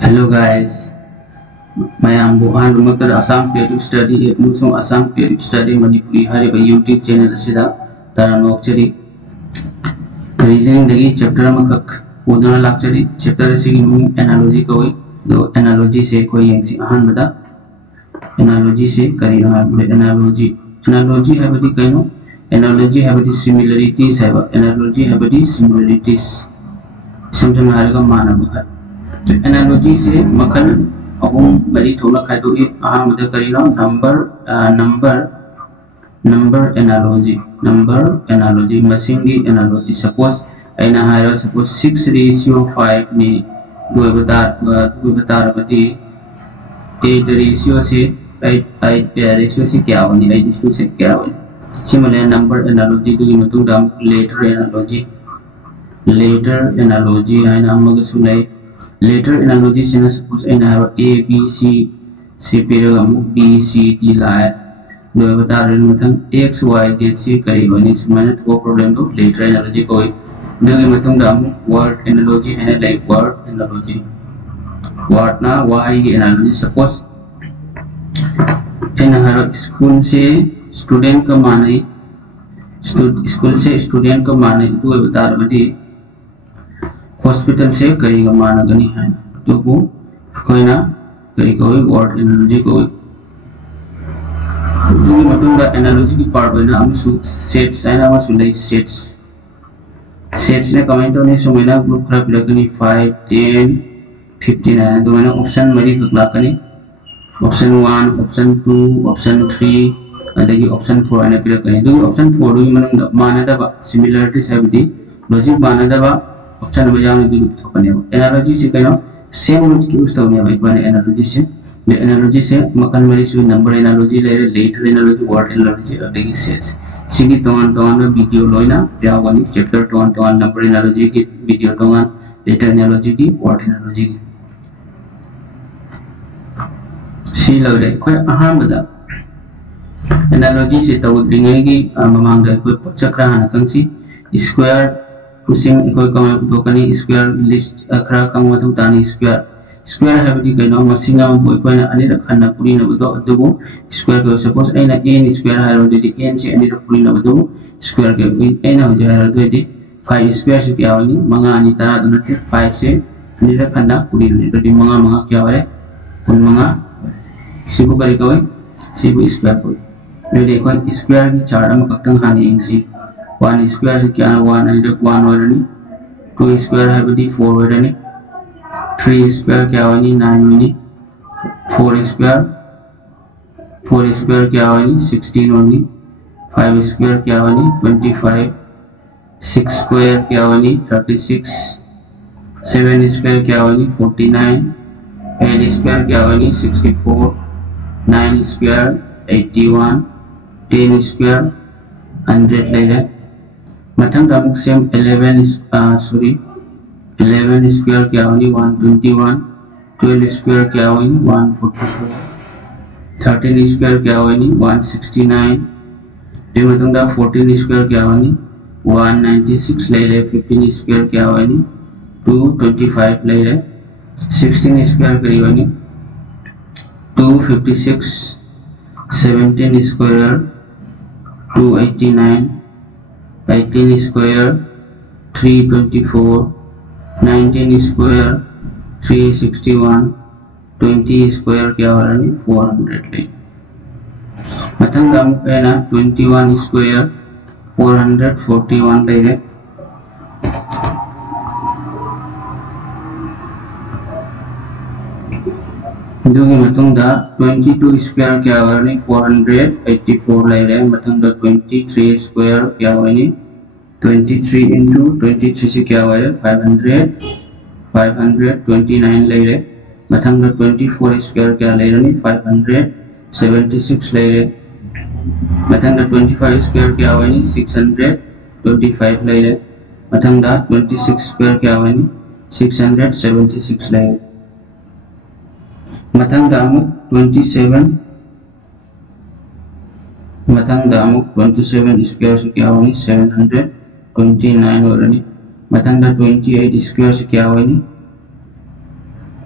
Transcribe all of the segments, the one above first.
Hello guys, mayambu ahalumakta Assam Creative Study amusung Assam Creative Study Manipuri hariba YouTube channel asida taranok chari reasoning dagi chapter amakak udana lakchari chapter asigi meaning analogy koi do analogy se koi yengsi ahanbada analogy se karina habule analogy habadi kaino analogy habadi similarities haba analogy habadi similarities samsam haraga manaba analogy से मखन अहम बड़ी थोड़ा खादो एक आहा मुझे Kareena number analogy मशीनी analogy suppose ऐना हायरा suppose 6:5 में दो बता रबती 8 ratio से 8 ratio से क्या होनी 8:2 से क्या होनी सिमिलर number analogy तो ये मतलब डाम later analogy है ना हम लोग सुनाई later analogy से ना suppose ऐना है a b c से पेरो हम b c d लाए दो बता रहे हैं मतलब x y z से करीब नहीं सुनाने तो प्रॉब्लम तो later analogy कोई दो के मतलब डाम word analogy है like word analogy word ना y की analogy suppose ऐना है स्कूल से स्टूडेंट का माने स्कूल से स्टूडेंट का माने दो बता रहे हैं हॉस्पिटल से करी का माना गनी है तो वो कोई ना करी कोई वर्ड एनालॉजी कोई तो ये मतलब दा एनालॉजी की पार्ट है ना हम सेट्स है ना हम सुनाई सेट्स ने कमेंट तो नहीं सुमेना ग्रुप खराब लगनी 5 10 15 है तो मैंने ऑप्शन मरी कला कनी ऑप्शन 1 ऑप्शन 2 ऑप्शन 3 अदगी ऑप्शन 4 ने पिला कनी तो ऑप्शन 4 भी मतलब माना दा सिमिलरिटीज है भी लॉजिक माना दा ऑप्शन बजाने की रूप थोपने एनालॉजी से कहना सेम रूट की उस तौर में एक बार एनालॉजी से मकान वाली सु नंबर एनालॉजी ले लेटर एनालॉजी वर्ड एनालॉजी और देखिए सेट्स सिगी तोन में वीडियो लोइना प्यावनी चैप्टर तोन नंबर एनालॉजी की वीडियो तोन लेटर एनालॉजी की वर्ड एनालॉजी की सी लोरे कोई अहां बदा एनालॉजी से तो लिंगे की ममांग दा कोई चक्र हाना कंसी स्क्वायर कुसिंग कोई कमेंट तो कनी स्क्वायर लिस्ट अखरा कम मतलब तानी स्क्वायर है बड़ी कनो मसिंगा बोय कोई ना अनी रखना पूरी न बदो अदबो स्क्वायर को सपोज एना n स्क्वायर है रोडी n से अनी पूरी न बदो स्क्वायर के एना हो जाए रोडी 5 स्क्वायर से क्या होनी मंगा अनी तारा दनते 5 से अनी रखना पूरी न रोडी मंगा क्या होरे उन मंगा सिबु करी कोई सिबु स्क्वायर को रोडी कोई स्क्वायर की चार्ट में कतंग हानि इंसी 1 स्क्वायर से क्या 1 and 1 हो रही 2 स्क्वायर है बड़ी 4 हो रही 3 स्क्वायर क्या होनी 9 होनी 4 स्क्वायर क्या होनी 16 होनी 5 स्क्वायर क्या होनी 25 6 स्क्वायर क्या होनी 36 7 स्क्वायर क्या होनी 49 8 स्क्वायर क्या होनी 64 9 स्क्वायर 81 10 स्क्वायर 100 ले रहे मथंग दामुक सेम 11 स्क्वायर क्या होनी 121 12 स्क्वायर क्या होनी 144 13 स्क्वायर क्या होनी 169 ये मथंग दा 14 स्क्वायर क्या होनी 196 ले रहे 15 स्क्वायर क्या होनी 225 ले रहे 16 स्क्वायर करी होनी 256 17 स्क्वायर 289 18 स्क्वायर 324 19 स्क्वायर 361 20 स्क्वायर क्या हो रहा है 400 ले मथंग दाम कहना 21 स्क्वायर 441 ले रहे दूसरी मथंग दा 22 स्क्वायर क्या हो रहा है 484 ले रहे मथंग दा 23 स्क्वायर क्या हो रहा है 23 into 23 से क्या हुआ है 529 ले रहे मथंग 24 स्क्वायर क्या ले रहे 576 ले रहे मथंग 25 स्क्वायर क्या हुआ है 625 ले रहे मथंग 26 स्क्वायर क्या हुआ है 676 ले रहे मथंग दामुक 27 स्क्वायर से क्या हुआ 729 हो रही मथंग 28 स्क्वायर से क्या हुआ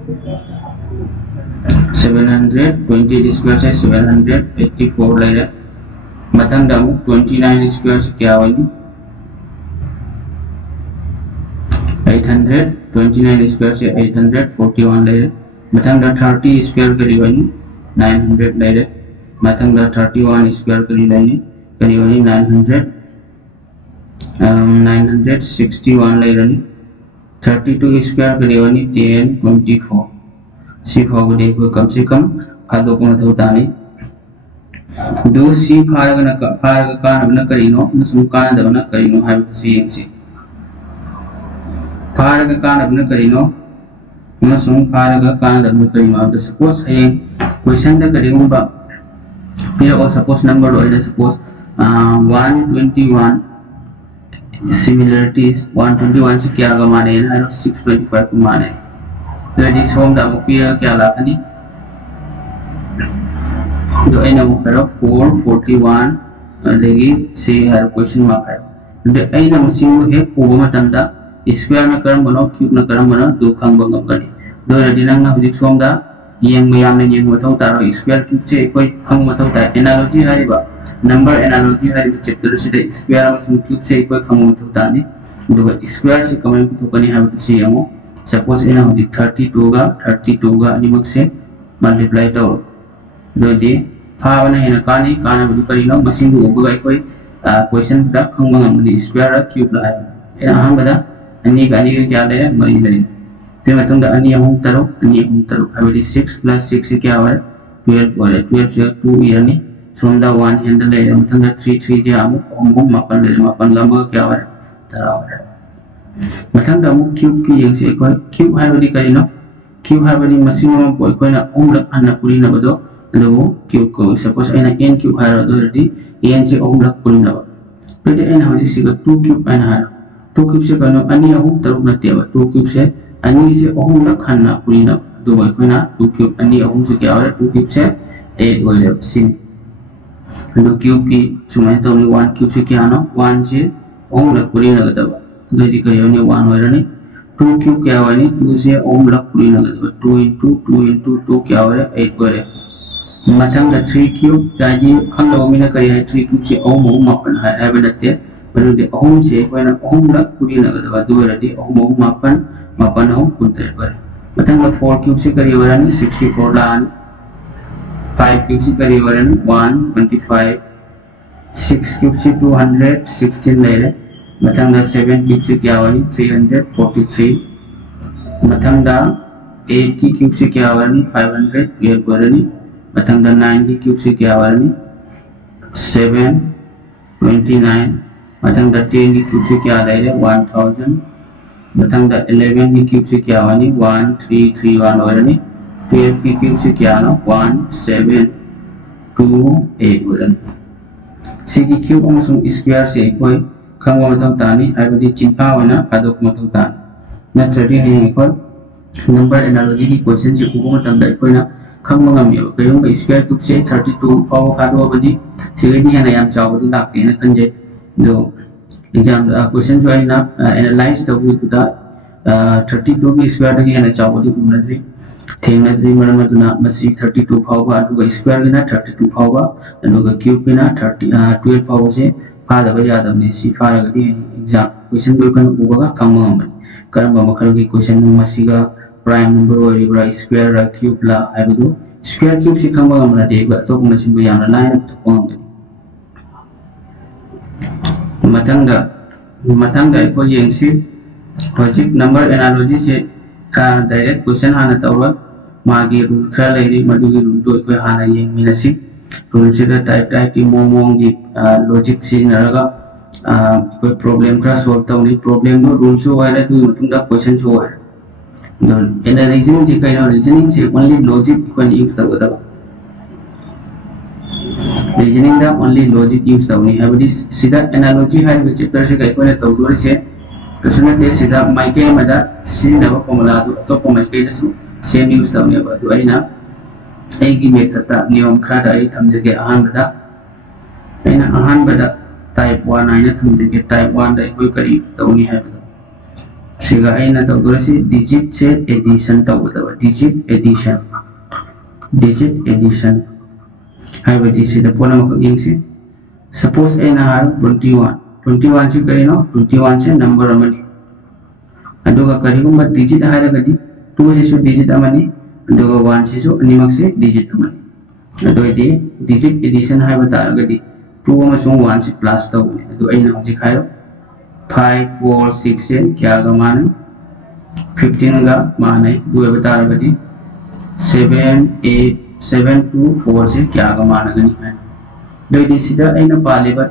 720 स्क्वायर से 784 लेरे मथंग दा 29 स्क्वायर से क्या होगी 829 स्क्वायर से 841 लेरे मथंग दा 30 स्क्वायर करी होगी 900 लेरे मथंग दा 31 स्क्वायर करी होगी 961 लेरे 32 स्क्वायर करी होगी 1024 सी फावदे को कम से कम फादो को मथौ तानी दो सी फारग कानबना करिनो नसुम कानदबना करिनो हाइबसी यंगसी फारग कानबना करिनो नसुम फारग कानदबना करिनो अब सपोज है क्वेश्चन द करिगुंबा फिर और सपोज नंबर ओइले सपोज 121 सिमिलरिटीज 121 से क्या का माने है 625 को माने jadi som da mukir kya lakani do aina mukara 441 lagi si har question mark hai de aina musim he ko matanda square na karam bano cube na karam bano do khang bangam kani do jadi nang na hujik som da yeng mayam ne yeng mathau taro square cube se koi khang mathau ta analogy hari ba number analogy hari chapter se de square amasung cube se koi khang mathau ta ni do square se kamai ko kani ha tu si yango suppose ina hudi 32 ga animak se multiply to do di फावना है ना कानी काना बदु करिनो machine दु ओबगा कोई question दा खंगबा ngam square cube ला है हम बदा अनि का क्या ले मरी ले ते मतम दा अनि हम तरो हाबि 6 + 6 से क्या है 12 और 12 से 2 यानी from the 1 handle ले मतम दा 3 3 जे हम मापन ले मापन ला म क्या है तरा है मतम दा मु क्यूब की यंग से कोई क्यूब हाबि करिनो क्यूब हाबि मशीन म कोई ना उमला अन्ना पुरी न बदो लो क्यूब को सपोज एना n क्यूब हारो दो रेडी n से ओमला पुरी न बदो एना हजि सिगा 2 क्यूब एना हारो 2 क्यूब से कनो अनि अहुम तरुक नते 2 क्यूब से अनि से ओमला खन्ना पुरी न दो कोइना 2 क्यूब अनि अहुम से क्या हो 2 क्यूब से 8 ओले सिन लो क्यूब की सुमाय तो 1 क्यूब से क्या नो 1 से ओमला पुरी न गदब दि कयो ने 1 होरनी 2 क्यूब क्या होनी 2 से ओमला पुरी न गदब 2 * 2 क्या हो 8 होरे मथंग द 3 क्यूब जाजी खंगो मिना करी है 3 क्यूब से ओम मापन है एबनते बरुदे ओम से कोइना ओम लक पुरी नगदवा दो रेडी ओम मापन ओम कुंते पर मथंग द 4 क्यूब से करी वरन 64 लान 5 क्यूब से करी वरन 125 6 क्यूब से 216 ले ले मथंग द 7 क्यूब से क्या वनी 343 मथंग द 8 की क्यूब से क्या वनी 512 वरनी मथंग द 9 की क्यूब से क्या वरनी 729 मथंग द 10 की क्यूब से क्या ले 1000 मथंग द 11 की क्यूब से क्या वरनी 1331 वरनी 12 की क्यूब से क्या नो 1728 वरनी सी की क्यूब अमसुंग स्क्वायर से कोई खंगो मथंग तानी हाइबदी चिंपा होना अदोक मथंग तानी नत्रदी है कोई नंबर एनालॉजी की क्वेश्चन से को मतंग द कोइना खंगो ngam yo kayong ka square cube se 32 पाव खादो बदी सिगनी है ना याम चावदु लाके न कंजे जो एग्जाम क्वेश्चन जो है ना एनालाइज द विद द 32 की स्क्वायर की है ना चावदु गुनद्री थेंगनद्री मरमदुना मसी 32 पाव बा अदुगा स्क्वायर की ना 32 पाव बा अदुगा क्यूब की ना 12 पाव से फादब यादबने सी फारगदी एग्जाम क्वेश्चन को कन उबगा खंगो ngam करम मखल की क्वेश्चन मसीगा प्राइम नंबर ओरिब्रा स्क्वायर रा क्यूब ला आइबदु स्क्वायर क्यूब से खंबा गमला देबा तो मसिन बु यामना लाइन तो कोंगनि मथंग को येंगसी लॉजिक नंबर एनालॉजी से डायरेक्ट क्वेश्चन हाना तौर मागी रूल खरा लेरी मदुगी रूल तो को हाना येंगमिनसी रूल से टाइप की मोमोंग की लॉजिक से नरगा कोई प्रॉब्लम का सॉल्व तौनी प्रॉब्लम नो रूल सो वाला तो मतुंगा क्वेश्चन सो वाला in the reasoning से कहीं reasoning से only logic को use करता था reasoning दा only logic use था उन्हें अब इस सीधा analogy है वो चैप्टर से कहीं कोई तो दूर से प्रश्न ते सीधा माइके मदा सीधा वो फॉर्मूला तो माइके जैसे same use था उन्हें अब तो आई ना एक ही मेथड था नियम खराब आई थम जगह आहान बदा type 1 आई ना थम जगह type 1 दा कोई करी तो उन्हें है सिगा अइना तौदोरसी डिजिट से एडिशन तौदबा डिजिट एडिशन हाइबदी सिदा पोनमक यंगसी सपोज अइना हार 21 से करिनो 21 से नंबर अमनी अदुगा करिगुम्बा डिजिट हारगदी 2 से सु डिजिट अमनी अदुगा 1 से सु अनिमक से डिजिट अमनी अदुइदी डिजिट एडिशन हाइबा तारगदी 2 अमसुंग 1 से प्लस तौबनी अदु अइना हजि खायो 5 4 6 से क्या गा माने 15 गा माने दुए बतारगदी 7 8 7 2 4 से क्या गा मानगनी है दोइदी सिदा अइना पालेबा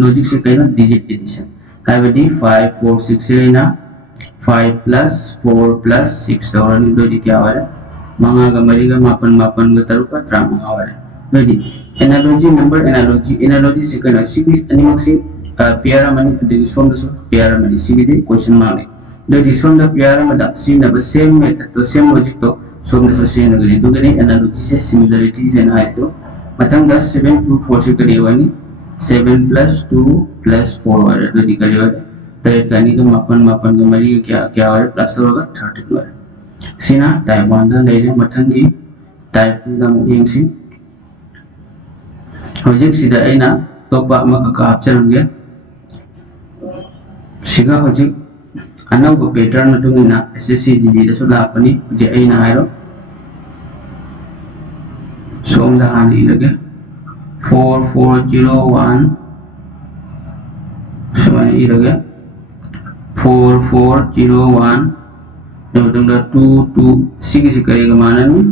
लॉजिक से कइना डिजिट एडिशन हाइबदी 5 4 6 से अइना 5 plus 4 plus 6 तौरनी दोइदी क्या होरे मंगा गा मरी गा मापन गा तरुक का त्रा मंगा होरे दोइदी एनालॉजी से कइना सिगी अनिमक से पेयर मनी अदगी सोम दसो पेयर मनी सिगी दे क्वेश्चन मार्क ने दोइदी सोम द पेयर मदा सिन द सेम मेथड तो सेम लॉजिक तो सोम दसो सेन गनी दुगनी एनालॉजी से सिमिलरिटीज एंड हाइट तो मतंग द 7 2 4 से करी वनी 7 plus 2 plus 4 वाले दोइदी करी वाले तय कनी का मापन का मरी क्या वाले प्लस होगा 13 वाले सिना टाइप 1 दा लेरे मथंगी टाइप 2 दा मुयेंगसी होजिक सिदा अइना तोपा अमका का हापचरंगे सिगा होजिक अनौब पैटर्न अदुमिना एसएससी जीडी दसु लापनी जे अइना हाइरो सोम दा हानि इरगे 4401 समान इरगे 4401 नमतंगा 22 सिगी से करेगा माननी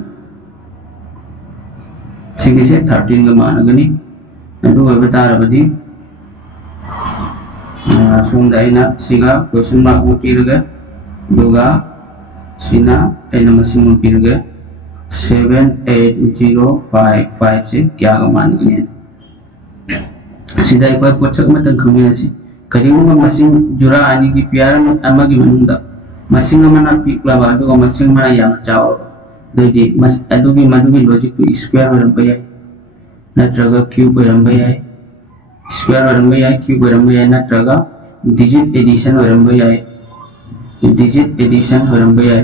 सिगी से 13 का मानगनी अदु बतारबदी सोमदाइना सिगा क्वेश्चन मार्क मुपीरगे दुगा सिना एना मसिंग मुपीरगे 78055 से क्या का मानगनी सिदा एक बार पोचक मतन खमिनसी करिगुम्बा मसिंग जुरा आनी की प्यार अमगी मनुंदा मसिंग मना पिकलाबा अदुगा मसिंग मना याम चाव दोइदी मस अदुगी मदुगी लॉजिक तो स्क्वायर वरंबा याय नत्रगा क्यूब वरंबा याय स्क्वायर वरंबा याय क्यूब वरंबा याय नत्रगा डिजिट एडिशन वरंबा याय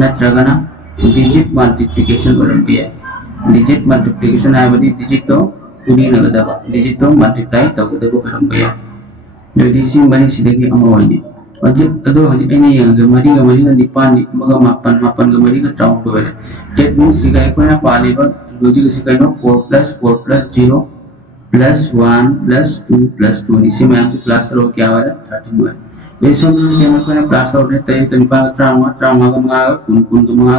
नत्रगा ना डिजिट मल्टीप्लिकेशन वरंबा याय डिजिट मल्टीप्लिकेशन हाइबदी डिजिट तो उनी नगदबा डिजिट तो मल्टीप्लाई तगदबा वरंबा याय दोइदी सि मनी सिदगी अमवनी अजिब अदो हजि एनी यंग मरी गा निपान मगा मापन गा मरी गा टाउन को वेले दैट मींस सिगा कोना पालेबा लॉजिक से कइनो 4 plus 0 plus 1 plus 2 plus 2 नि से मैम से क्लास रो क्या वाला 13 वाला ये सब से में कोना क्लास रो ने तय तनिपा ट्रामा का मंगा कुन का मंगा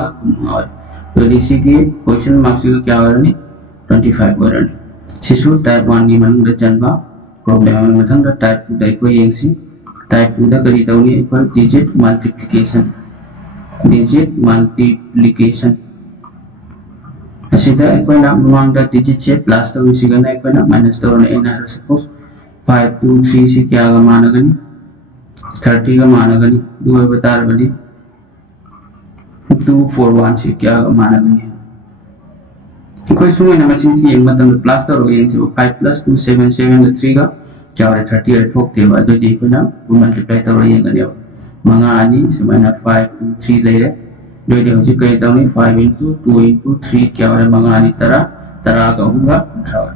तो डीसी की क्वेश्चन मार्क्स का क्या वाला नि 25 वाला शिशु टाइप 1 नि मन द जनबा प्रॉब्लम मथंग द टाइप 2 दai को यंगसी टाइप 2 द करी तौनी इक्वल डिजिट मल्टीप्लिकेशन असिदा इक्वल मांग द डिजिट से प्लस तो सिगना इक्वल माइनस तो ने एना सपोज 5 2 3 से क्या गा मानगनी 30 का मानगनी दुए बतार बदी 2 4 1 से क्या गा मानगनी कोई सुने ना मशीन से एक मतलब प्लस तो हो यंग से 5 plus 2 7 7 का 3 का क्या वाले 30 और ठोक देवा तो देखो ना मल्टीप्लाई तो यंग गने मंगा आनी समाना 5 2 3 ले रे दोइदे हजि कई तौनी 5 into 2 into 3 क्या वाले मंगा आनी तरा का होगा उठावा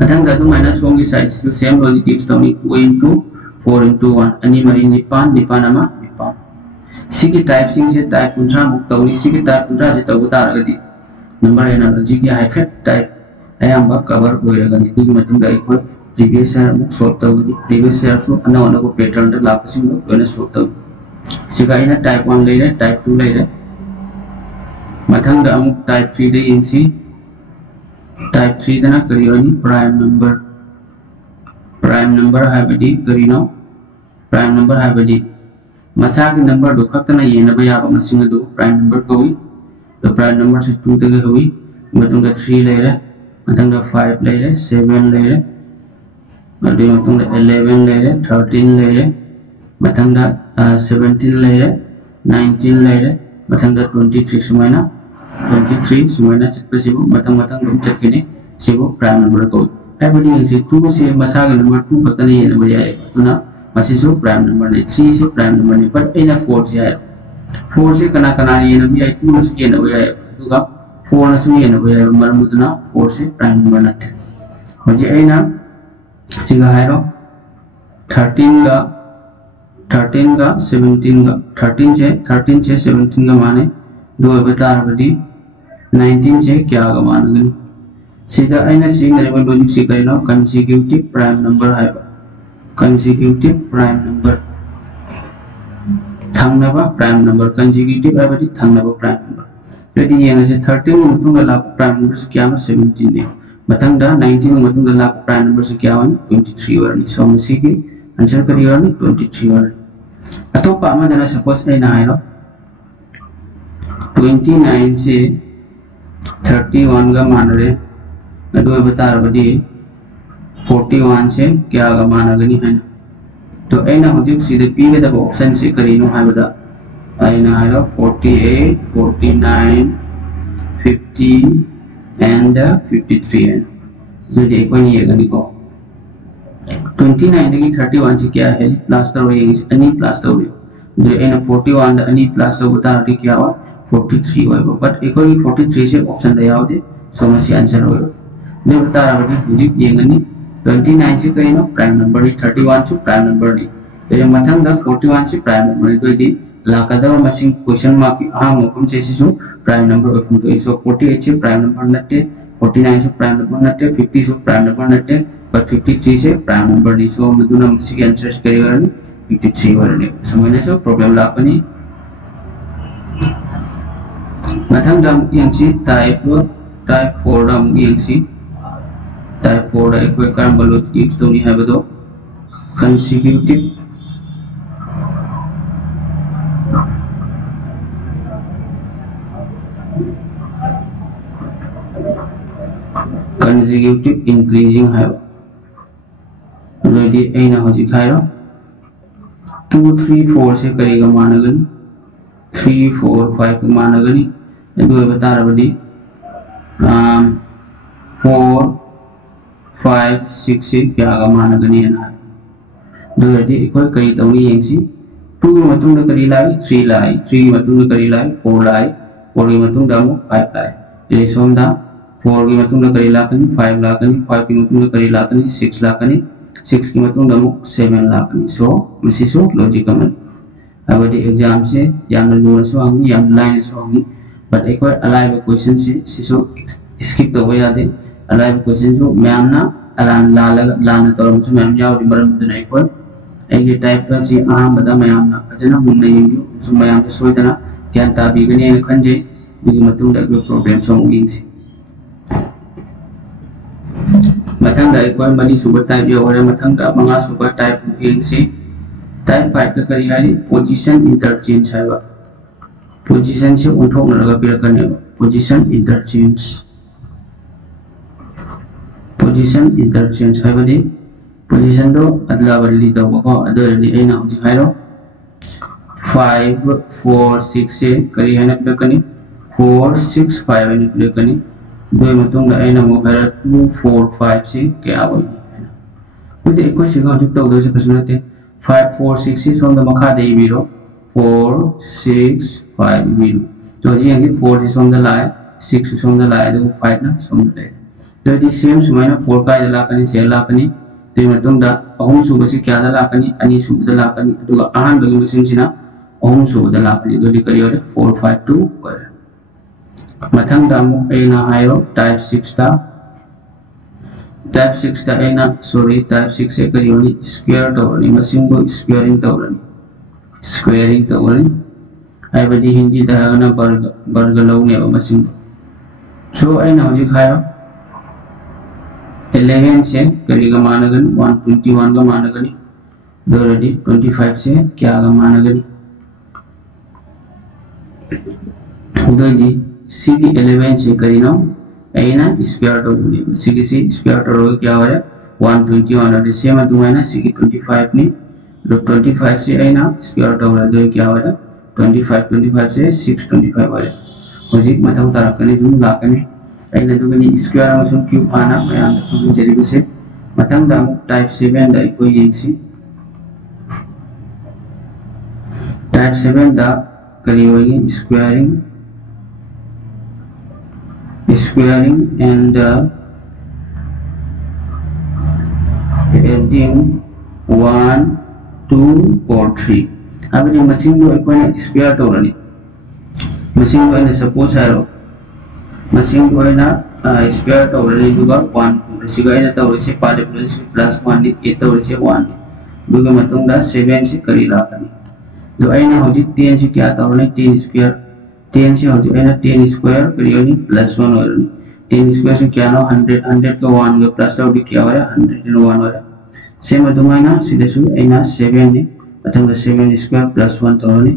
मथंग दा माइनस सोंगी साइड से same logic use तौनी 2 into 4 into 1 अनि मरी निपान अमा निपान सिगी टाइप सिंग से टाइप 15 मुक तौनी सिगी टाइप 15 से तौ तारगदी नंबर एनालॉजी की हाइफेट टाइप अयाम कवर होयगनी दुगी मतंग दा इक्वल प्रीवियस ईयर मुक सॉल्व तौदी प्रीवियस ईयर सो अनौ को पैटर्न द लापसिंग लोने सॉल्व तौ सिगाइना टाइप 1 ले रे टाइप 2 ले रे मथंग दा अमुक टाइप 3 दे यंगसी टाइप 3 दना करियोनी प्राइम नंबर हाइबदी करिनो प्राइम नंबर हाइबदी मसा के नंबर दो खतना येनबा याबा मसिंग दो प्राइम नंबर कोई तो प्राइम नंबर से 2 तक हुई मतंग दा 3 ले रे मतंग दा 5 ले रे 7 ले रे मतंग दा 11 ले रे 13 ले रे मतंग दा 17 ले रे 19 ले रे मतंग दा 23 सुमाइना 23 सुमाइना चक्पसिबु मतंग दम चक्केने सिबु प्राइम नंबर को हाइबदी से 2 से मसा के नंबर 2 खतना येनबा याय तुना मसीसु प्राइम नंबर ने 3 से प्राइम नंबर ने पर एना 4 से है 4 से कना कना ये न भी 2 न से ये न भी है दुगा 4 न से ये न भी है मरमुदना 4 से प्राइम नंबर नटे होजे एना सिगा है रो 13 का 17 का 13 से 17 का माने दो बता रही 19 से क्या का माने गनी सीधा आइना सिंगल लॉजिक से करें कंसेक्यूटिव प्राइम नंबर है कंसेक्यूटिव प्राइम नंबर थांगनाबा प्राइम नंबर कंसेक्यूटिव है थांगनाबा प्राइम नंबर यदि ये 13 मतुंग लाख प्राइम नंबर से क्या 17 ने मतंगदा 19 मतुंग लाख प्राइम नंबर से क्या 23 वाली सो मसी की आंसर करियो 23 वाली अतोपा अमदना सपोज एना है 29 से 31 का मान रहे अदो बता रही 41 से क्या का मान गनी है तो एना हुजिक सीधे पीगे दब ऑप्शन से करीनो है बता एना है 48 49 50 एंड 53 है जो देखो नहीं है गनी को 29 की 31 से क्या है प्लास्टर हो ये अनि प्लास्टर हो जो एना 41 अनि प्लास्टर बता रही क्या हुआ 43 होएगा बट एक और 43 से ऑप्शन दे आओ दे समस्या आंसर होएगा मैं बता रहा हूँ हुजिक ये गनी 29 से कहीं प्राइम नंबर 31 से प्राइम नंबर तो मथंग 41 से प्राइम नंबर तो यदि लाकदव मसिंग क्वेश्चन मार्क की आम मफम से सिसु प्राइम नंबर ऑफ तो सो 48 से प्राइम नंबर नट्टे 49 से प्राइम नंबर नट्टे 50 से प्राइम नंबर नट्टे पर 53 से प्राइम नंबर नहीं सो मधुना मसिंग आंसर करेगा 53 वाले समझने से प्रॉब्लम लापनी मथंग दम यंसी टाइप 4 दम यंसी टाइप 4 है कोई काम बलोच की स्टोरी है बतो कंसेक्यूटिव इंक्रीजिंग है रेडी एना हो जिखायो 2 3 4 से करेगा मानगन 3 4 5 को मानगनी दो बता रही 4 5 6 से क्या का मानगनी है ना दो रेडी इक्वल करी तौनी यंसी 2 मतुंग करी लाई 3 लाई 3 मतुंग करी लाई 4 लाई 4 की मतुंग दामु 5 लाई ये सोमदा 4 की मतुंग करी लाकनी 5 लाकनी 5 की मतुंग करी लाकनी 6 लाकनी 6 की मतुंग दामु 7 लाकनी सो मिसिसो लॉजिक मन अबदी एग्जाम से याम लून सो आंगी याम लाइन सो आंगी बट एक बार अलाइव क्वेश्चन से सिसो स्किप तो हो जाते अलाइव क्वेश्चन जो मैम ना अलान लाना तो मुझे मैम जाओ रिबरम तो नहीं कोई एक टाइप का सी आम बता मैम ना फजना मुन्ने यू सो मैम तो सोई तना ज्ञान ताबी गने खंजे बिग मतुंग दा प्रॉब्लम सो मुगिंग से मथंग दा एक बार मनी सुपर टाइप या और मथंग दा मंगा सुपर टाइप मुगिंग से टाइप 5 का करी हाली पोजीशन इंटरचेंज है पोजीशन से उठों लगा पिर करने पोजीशन इंटरचेंज है बदी पोजीशन दो अदला बदली तो को अदली एना हो जिखायो 5 4 6 से करी है ना पिर करनी 4 6 5 ने पिर करनी दो मतुंग दा एना मो भरा 2 4 5 से क्या होई बदी एक को सिगा जुक तो दो से प्रश्न थे 5 4 6 से सोम द मखा दे बिरो 4 6 5 बिरो तो जी यंगी 4 से सोम द लाए 6 से सोम द लाए तो 5 ना सोम द लाए तो यदि सेम सुमाइना 4 का लाकनी से लाकनी तो मतुंग दा अहम सुब से क्या दा लाकनी अनि सुब द लाकनी तो आहान बगी मसिन सिना अहम सुब द लाकनी तो दि करियो 4 5 2 पर मथंग दा मु एना हायो टाइप 6 ता टाइप 6 ता एना सॉरी टाइप 6 से करियो नि स्क्वायर तोरनी मसिन को स्क्वायरिंग तोरनी आई बदी हिंदी दा ना वर्ग लौने मसिन सो एना हो जिखायो 11 से करेगा मानगन 121 का मानगनी दो रेडी 25 से क्या का मानगनी दो दी सी की 11 से करीना एना स्क्वायर रूट में सी की स्क्वायर रूट क्या हो रहा है 121 और इसे में दूँ है ना सी की 25 ने दो 25 से एना स्क्वायर रूट है दो क्या हो रहा है 25 से 625 हो रहा है होजिक मतलब तारा करने जुम ला करने ऐना तो कनी स्क्वायर अमसुंग क्यूब आना मैं आंदा तो जरिबे से मतंग दा टाइप 7 दा कोई यंसी टाइप 7 दा करी होगी squaring and adding 1 2 or 3 abadi machine do ikona square tawrani machine do ina suppose haro machine do ina square tawrani duga 1 2 siga ina tawrisi plus 1 ni 8 tawrisi 1 duga matungda 7 si kari lakani do ina hoji 10 si kya tawrani 10 square 10 से होती है ना 10 square करियोनी plus 1 हो रहा है 10 square से क्या ना 100 100 का 1 का प्लस आउट क्या हो रहा है 101 हो रहा है सेम अदुमा ना सीधे सु एना 7 ने अथवा 7 स्क्वायर प्लस 1 तो होने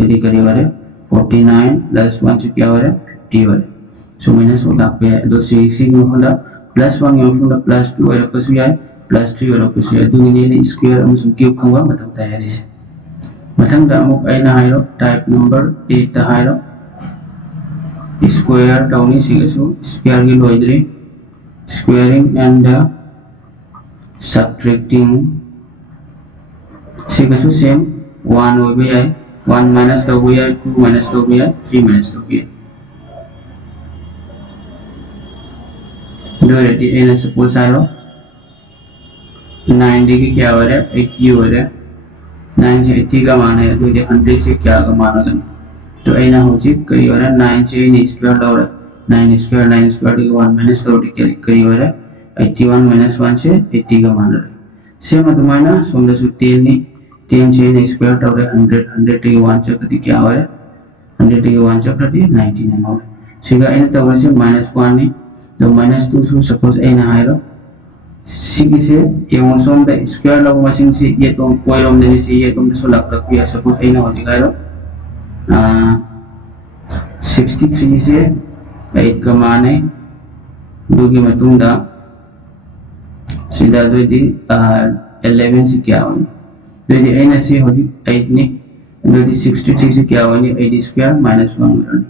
यदि करी हो रहा है 49 प्लस 1 से क्या हो रहा है 50 हो रहा है सो माइनस हो रहा है दो सी में होगा प्लस 1 में होगा प्लस 2 हो रहा है प्लस 3 हो रहा है दो ने स्क्वायर हम क्यूब खंगा बताता है इसे मथंग दा अमुक आइना हाइरो टाइप नंबर 8 ता हाइरो square tawni sigasu square gi loidri squaring and subtracting sigasu same 1 hobi ai 1 minus to hobi ai 2 minus to hobi ai 3 minus to hobi ai do ready ena suppose ayo 90 की क्या हो रहा है 80 हो रहा है 9 से 80 का मान है तो 100 से क्या का मान होगा तो ऐना होची करी हो रहा है 9 से 9 स्क्वायर हो रहा है 9 स्क्वायर की 1 माइनस तो करी हो रहा है 81 माइनस 1 से 80 का मान रहा है सेम अदुमाइना सोमदा सु 10 से 9 स्क्वायर हो रहा है 100 के 1 चक्रती क्या हो रहा है 100 के 1 चक्रती 99 हो रहा है सिगा ऐना तो वैसे -1 ने तो -2 सु सपोज ऐना आएगा सिगी से emotion the square log machine से ये तो कोई रोम देने से ये तुम सो लग रखी है सपोज ऐना हो जाएगा 63 से 8 का मान है दो की मतुंगा सीधा दो दी 11 से क्या होगी दो दी ऐना से होगी 8 ने दो दी 63 से क्या होगी 8 स्क्वायर -1 होगी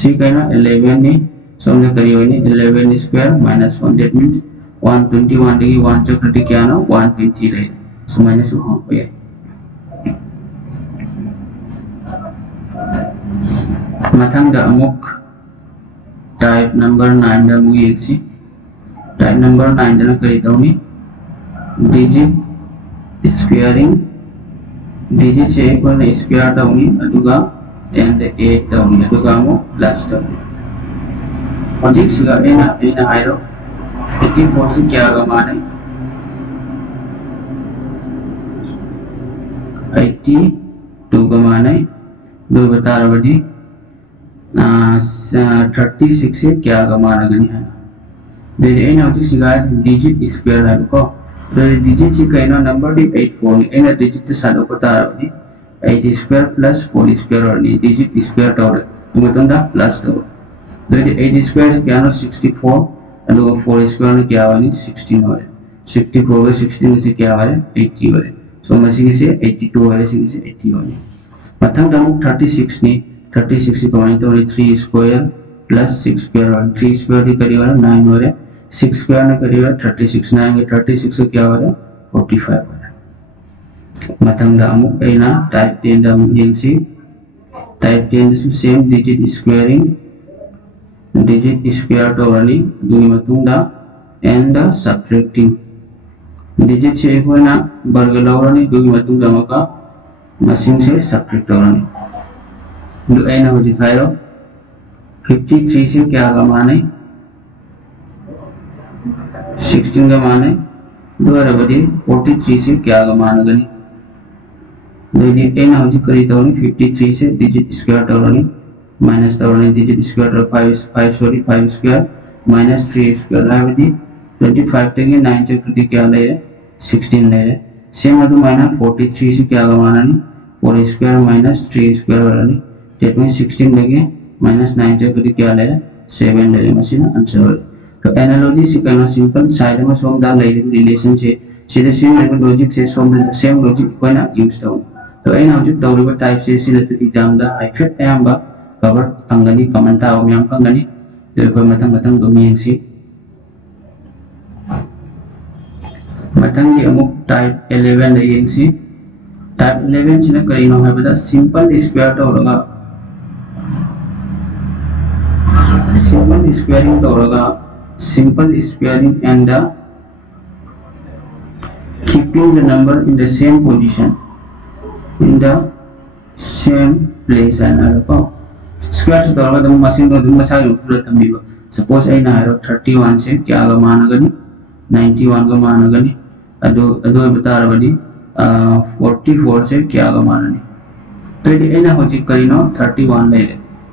सी कहना 11 ने समझ करी होगी 11 स्क्वायर -1 दैट मींस 121 की 1 चक्रटी क्या ना 120 रहे सो माइनस 1 हो गया मथंग दा अमुक टाइप नंबर 9 दा मुगी एक्सी टाइप नंबर 9 दा करी तौनी डिजिट स्क्वायरिंग डिजिट से कोन स्क्वायर तौनी अदुगा एंड 8 तौनी अदुगा मो प्लस तौनी अधिक सिगा एना हाइरो 84 से क्या का मान है 82 का मान है दो बता रहा बड़ी 36 से क्या का मान गनी है दे एना होती सिगाय डिजिट स्क्वायर है को दे डिजिट से कहना नंबर दी 84 एना डिजिट से सादो बता रहा बड़ी 8 स्क्वायर प्लस 4 स्क्वायर और डिजिट स्क्वायर टोर तुम तो ना प्लस तो दे 8 स्क्वायर से क्या ना 64 and 4 स्क्वायर में क्या होगा 16 हो रहा है 64 में 16 से क्या हो रहा है 80 हो रहा है सो मसीह से 82 हो रहा है से 80 हो रहा है मथंग डाउन 36 ने 36 से कमाई तो 3 स्क्वायर प्लस 6 स्क्वायर और 3 स्क्वायर की करीब 9 हो रहा है 6 स्क्वायर में करीब 36 9 के 36 से क्या हो रहा है 45 हो रहा है मथंग डाउन एना टाइप 10 डाउन एनसी टाइप 10 से same digit squaring digit square tawani dugi matungda and subtracting digit से कोना वर्ग लौरनी दुगी matungda मका मशीन से subtract तौरनी दो ऐना हो दिखायो 53 से क्या का मान है 16 का मान है दो बदी 43 से क्या का मान गनी दो ऐना हो करी तौरनी 53 से digit square तौरनी minus तौरनी digit square और 5 square minus 3 square है बदी 25 तक 9 चक्रती क्या ले रहे 16 ले रहे सेम अदु माइनस 43 से क्या का मान है 4 स्क्वायर minus 3 स्क्वायर वाला दैट मींस 16 लगे minus 9 चक्रती क्या ले रहे 7 ले रहे मशीन आंसर हो तो एनालॉजी से कहना सिंपल साइड में सोम दा ले रिलेशन से सीधे सेम लॉजिक से सोम सेम लॉजिक कोई ना यूज तो एना हो तौरबा टाइप से सीधे एग्जाम दा हाइफेट एम्बा कवर तंगनी कमेंट आओ मैम कंगनी तो कोई मतंग दो मियंसी मतंग की अमुक टाइप 11 ले यंसी टाइप 11 सिना करीनो है बता सिंपल स्क्वायर तौरगा simple squaring and the keeping the number in the same position in the same place and alpha square तौरगा दम मशीन दो दम मसाइल पूरा तमिबा suppose ai na 31 से क्या का मान गनी 91 का मान गनी अदो बता रबदी 44 से क्या का मान नहीं तो ये ना होती करीनो 31 ले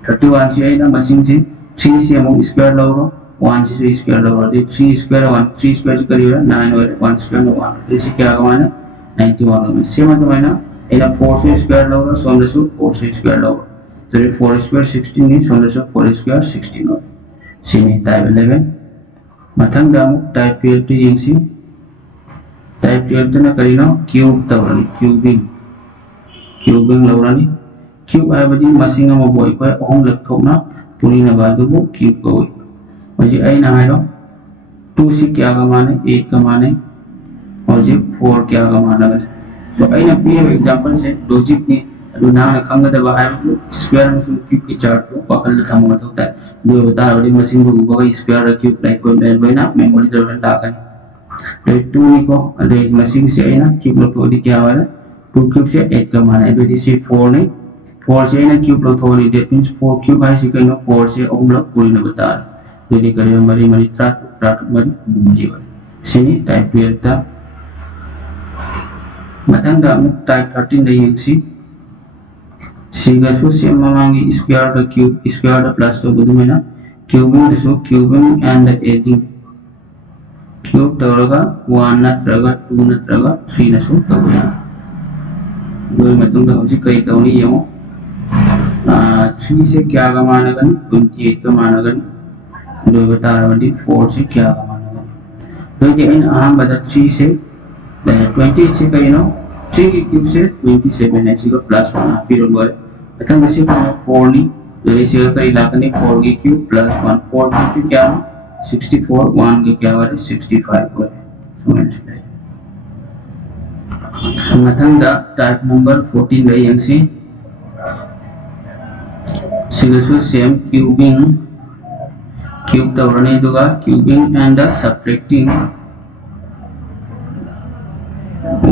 31 से ai ना मशीन से 3 से हम स्क्वायर लो 1 से स्क्वायर लो 3 स्क्वायर 1 3 स्क्वायर से करीब 9 और 1 स्क्वायर 1 तो इसे क्या का मान 91 में सेम मतलब है ना एना 4 से स्क्वायर लो सोम से 4 से स्क्वायर लो तो 4 स्क्वायर 16 नहीं सोम से 4 स्क्वायर 16 हो सिनी टाइप 11 मथंग दा टाइप 12 तो यंगसी टाइप 12 तो ना करीनो क्यूब तवरनी क्यूबिंग लौरानी क्यूब है बदी मशीन में बोई को ओम लथोना पुनी नबादुबो क्यूब को होई आई ना है 2 से क्या का माने 8 का माने और जी 4 क्या का माने तो आई ना पी एग्जांपल से लॉजिक ने अदु ना खंग द बाहर स्क्वायर में क्यूब की चार्ट को पकड़ थम मत होता है दो बता बड़ी मशीन को स्क्वायर क्यूब लाइक को लेना मेमोरी ड्राइव डाकन तो 2 नि को अदे मशीन से आई ना क्यूब लो तो क्या वाला 2 क्यूब से 8 का मान है तो इसे 4 नहीं 4 से ना क्यूब लो थोड़ी दैट मींस 4 क्यूब है सिकन 4 से ओम लो पूरी न बता यदि करे मरी मरी ट्राट मरी बुमली सिनी टाइप 12 ता मतंग दा टाइप 13 दे यंगसी सिगसु से ममांगी स्क्वायर द क्यूब स्क्वायर द प्लस तो बुदुमेना क्यूबिंग एंड एडिंग क्यूब तौरगा 1 नत्रगा 2 नत्रगा 3 नसु तौया दो मतुंग दा होजि कई तौनी यमो 3 से क्या का मानगन 28 का मानगन दो बता रहा 4 से क्या का मानगन तो ये इन आम बता 3 से 28 से कहीं नो 3 की क्यूब से 27 है इसको प्लस 1 फिर और अच्छा वैसे 4 नी तो इसे का इलाका ने 4 की क्यूब प्लस 1 4 की क्यूब क्या 64 1 के क्या वाले 65 को समझ ले मथंग दा टाइप नंबर 14 दे यंगसी सिगसु सेम क्यूब तवरने दुगा क्यूबिंग एंड द सब्ट्रैक्टिंग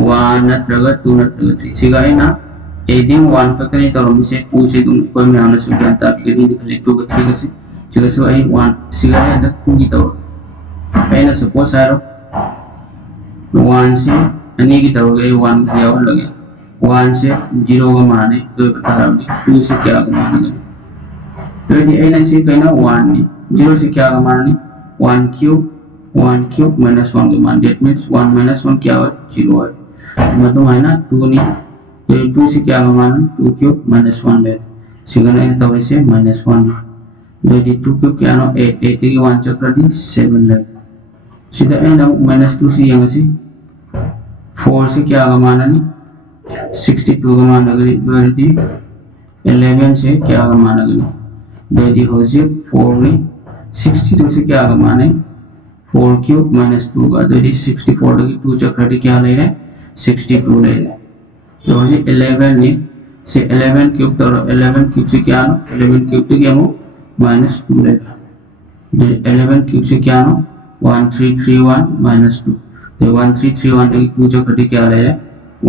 1 नत्रगा 2 नत्रगा 3 सिगाई ना एडिंग 1 का कने तवरम से 2 से तुम कोई में आना सुगन ता के नहीं निकले 2 का 3 का से सिगसु आई 1 सिगाई अंदर 2 की तवर पहले सपोज आरो 1 से अन्य की तरह गए 1 किया और लगे 1 से 0 का मान है तो बता रहा हूँ 2 से क्या का मान है तो ये ना से कहना 1 नहीं 0 से क्या का मान है 1 क्यूब माइनस 1 का मान दैट मींस 1 माइनस 1 क्या है 0 है मतलब है ना 2 नहीं तो 2 से क्या का मान है 2 क्यूब माइनस 1 है सिगना है तो इसे माइनस 1 तो ये 2 क्यूब क्या ना 8 की 1 चक्र दी 7 है सीधा है ना माइनस 2 से यहाँ से 4 से क्या का मान है 62 का मान अगर 11 से क्या का मान अगर दो हो जाए 4 में 62 से क्या का मान है 4 क्यूब माइनस 2 का तो 64 की 2 चक्र क्या ले रहे 62 ले रहे तो हो जाए 11 ने से 11 क्यूब तो 11 क्यूब से क्या 11 क्यूब तो क्या हो माइनस 2 लेगा 11 क्यूब से क्या 1331 माइनस 2 तो 1331 की 2 चक्र क्या ले रहे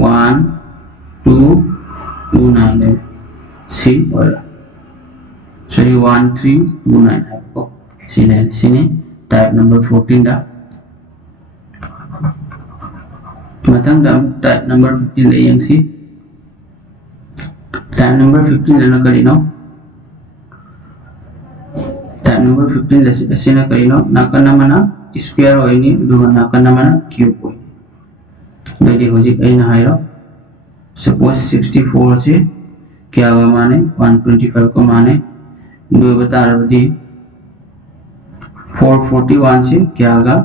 1 2 2 9 ले सी और सॉरी 1329 है को सीने टाइप नंबर 14 दा मथंग दा टाइप नंबर 15 ले यंगसी टाइप नंबर 15 लेना करीनो टाइप नंबर 15 ले ना करीनो नाकना मना स्क्वायर होइनी दुगा नाकना मना क्यूब होइनी दे होजि कहीं हाइरो सपोज 64 से क्या का माने 125 को माने दो बता रहा थी 441 से क्या होगा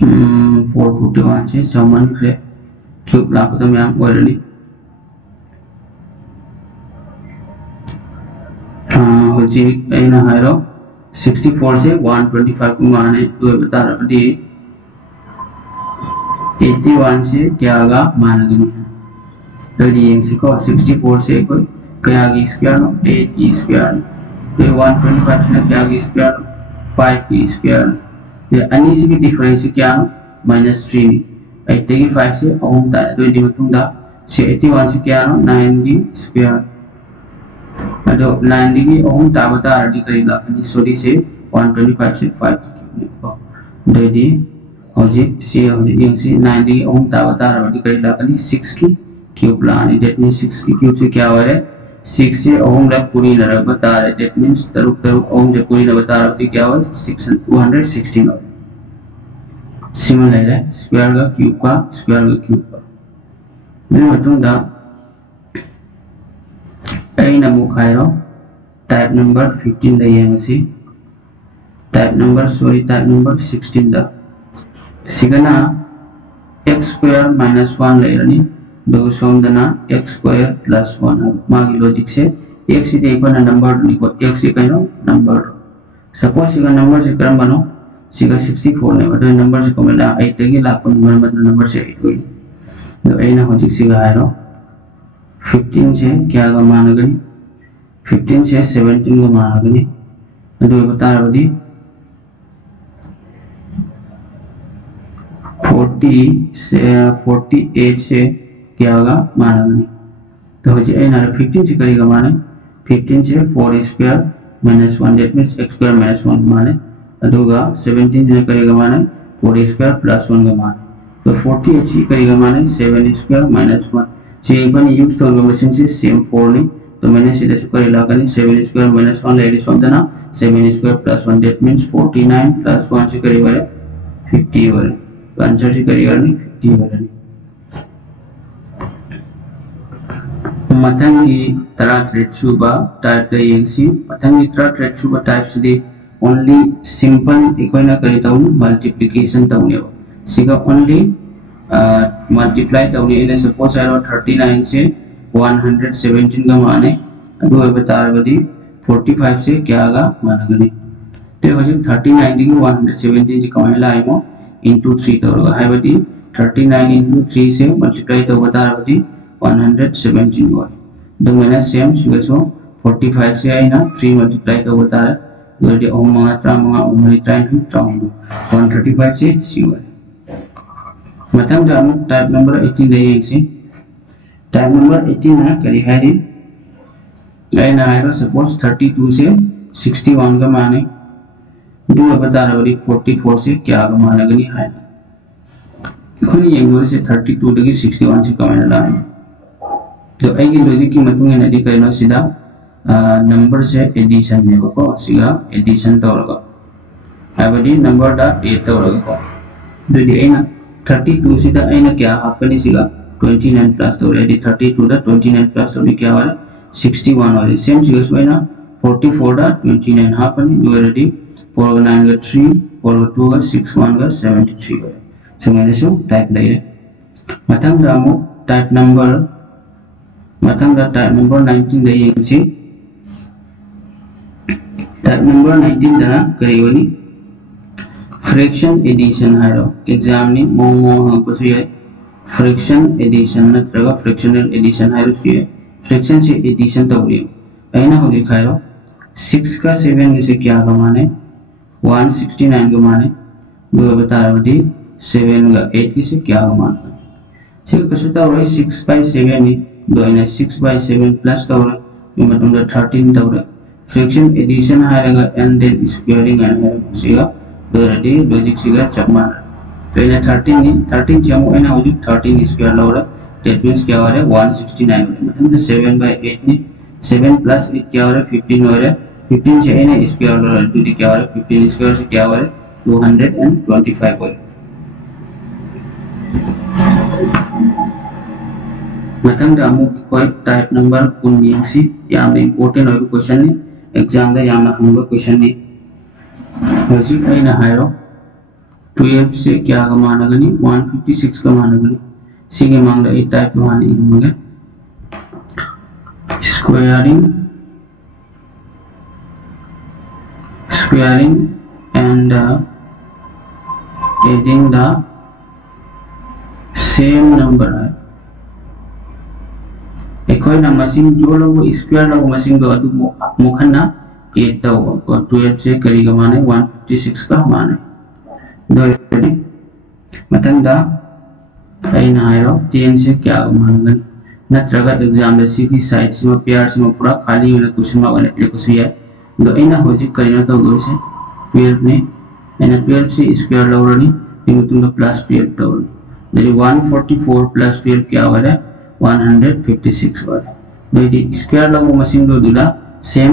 441 से समन से क्यूब लाख तो मैं आपको ऑलरेडी हो जी ना हाइरो 64 से 125 को माने दो बता रहा थी 81 से क्या होगा मान Jadi yang sih kok 64 से कोई क्या की स्क्वायर नो 8 की स्क्वायर तो 125 से क्या की स्क्वायर 5 की स्क्वायर ये अन्य सी की डिफरेंस क्या -3 8 की 5 से ओम ता तो di matunda से 81 से क्या 9 की स्क्वायर अदो 9 की ओम ता बता आरडी करी लाखनी सॉरी से 125 से 5 की को देदी हजिक से हजिक yang si 9 की ओम ता बता आरडी करी लाखनी 6 की क्यूब लानी that means 6 की क्यूब से क्या हो रहा है 6 से ओम ला पूरी नरक बता रहा है that means तरुक तरुक ओम से पूरी नरक बता रहा है क्या हो 216 हो सिमिलर है स्क्वायर का क्यूब का दिन मतुंगा आई नमु खायरो टाइप नंबर 15 दा येंगसी टाइप नंबर 16 दा सिगना x square minus 1 लेरनी दो सोमदना x square plus 1 मागी लॉजिक से x इते इक्वल नंबर लिखो x इक्वल नंबर सपोज सिगा नंबर से क्रम बनो सिगा 64 ने मतलब नंबर से कमेला 8 तक लाखों नंबर मतलब नंबर से 8 होई तो ए ना होजिक सिगा आरो 15 से क्या का मान गनी 15 से 17 का मान गनी तो बता रहा बदी 48 से क्या होगा मान गनी तो हो जाए ना 15 से करेगा माने 15 से 4 square minus 1 that means x square minus 1 माने अदुगा 17 से करेगा माने 4 स्क्वायर प्लस 1 का माने तो 48 से करेगा माने 7 स्क्वायर minus 1 से एक बार यूज तो मशीन से सेम 4 नहीं तो मैंने सीधे से कर इलाका नहीं 7 स्क्वायर minus 1 लेडी सोचना 7 square plus 1 that means 49 plus 1 से करेगा 50 वाले तो आंसर से करेगा नहीं 50 वाले मथंग की तरह थ्रेड सुबा टाइप द यंगसी मथंग की तरह थ्रेड सुबा टाइप से ओनली सिंपल इक्वल ना करी ताऊ मल्टीप्लिकेशन ताऊ ने सिगा ओनली मल्टीप्लाई ताऊ ने इन्हें सपोज आया 39 से 117 का माने अदो बता रहा बदी 45 से क्या आगा माना गनी तो हो जाए 39 की 117 से कमाएला आए मो into 3 ताऊ लगा है बदी 39 into 3 से मल्टीप्लाई ताऊ बता रहा बदी 117 हुआ तो मैंने सेम सुगसो 45 से आई ना 3 मल्टीप्लाई तो बता रहा है तो ओम मात्रा मंगा ओम ट्राइन ही ट्राउंड 135 से सी हुआ मतलब जानो टाइप नंबर 18 ले एक टाइप नंबर 18 ना करी है रे आई ना है सपोज 32 से 61 का माने दो बता रहा है 44 से क्या का माने गनी है खुनी ये से 32 लगी 61 से कमाने लाए तो आई की लॉजिक की मतुंग है नदी करना सीधा नंबर से एडिशन में वो को सीधा एडिशन तो होगा अबडी नंबर दा 8 तो होगा को तो ये ना 32 सीधा आई ना क्या आपने सीधा 29 प्लस तो रेडी 32 दा 29 प्लस तो क्या वाला 61 वाले सेम सीधा सो ना 44 दा 29 आपने दो रेडी 4 का 9 का 3 4 का 2 का 6 1 का 73 वाले so मैंने सो टाइप ले मतंग दा मो टाइप नंबर मतंग दा टाइप नंबर 19 ले यंगसी टाइप नंबर 19 दा करेवनी फ्रैक्शन एडिशन हारो एग्जाम नि मोमो हम को से फ्रैक्शन एडिशन नत्रगा फ्रैक्शनल एडिशन हारो से फ्रैक्शन से एडिशन तो बोलियो ऐना हो दिखायो 6 का 7 से क्या का माने 169 का माने दो बता रहा बदी 7 का 8 से क्या का माने ठीक कसुता हो 6 by 7 नि दो इन्हें 6 by 7 प्लस तो रहा है मतलब 13 तो रहा है फ्रैक्शन एडिशन हारेगा एंड देन स्क्वायरिंग एंड हारेगा दो रेडी लॉजिक सीगा चकमान तो इन्हें 13 नहीं 13 चामो इन्हें हो 13 स्क्वायर लो रहा that means क्या हो रहा है 169 मतलब 7 by 8 नहीं 7 plus 8 क्या हो रहा है 15 हो रहा है 15 से इन्हें स्क्वायर लो रहा है तो क्या हो रहा है 15 स्क्वायर से क्या हो रहा है 225 हो रहा है मतलब दामु कोई टाइप नंबर कुन्नी सी याम इम्पोर्टेंट और क्वेश्चन ने एग्जाम दा याम हंगो क्वेश्चन ने वैसे कहीं ना हायरो 12 से क्या का माना गनी 156 का माना गनी सी के मांग रहा टाइप का माने इनमें squaring and adding the same number है ꯑꯩꯈꯣꯏꯅ ꯃꯁꯤꯡ ꯖꯣꯜꯂꯕ ꯁ꯭ꯀ꯭ꯋꯥꯔ ꯂꯧꯕ ꯃꯁꯤꯡꯗꯣ ꯑꯗꯨꯕꯨ ꯑꯃꯨꯛ ꯍꯟꯅ add ꯇꯧꯕ ꯀꯣ 12 ꯁꯦ ꯀꯔꯤꯒ ꯃꯥꯟꯅꯩ 156 ꯒ ꯃꯥꯟꯅꯩ ꯑꯗꯨ ꯃꯊꯪꯗ ꯑꯩꯅ ꯍꯥꯏꯔꯣ 10 ꯁꯦ ꯀꯌꯥꯒ ꯃꯥꯟꯅꯒꯅꯤ नत्रगा एग्जाम सिगी साइड सिमा पेयर सिमा पूरा खाली होना क्वेश्चन मार्क वाला पिलकुसु याय दो एना होजिक करिना तो दोसे 12 ने एना 12 से स्क्वायर लवरनी निमुतुंगा प्लस 12 तवरनी देरी 144 प्लस 12 क्या वाला 156 वाला देरी स्क्वायर लव मशीन दो दुला सेम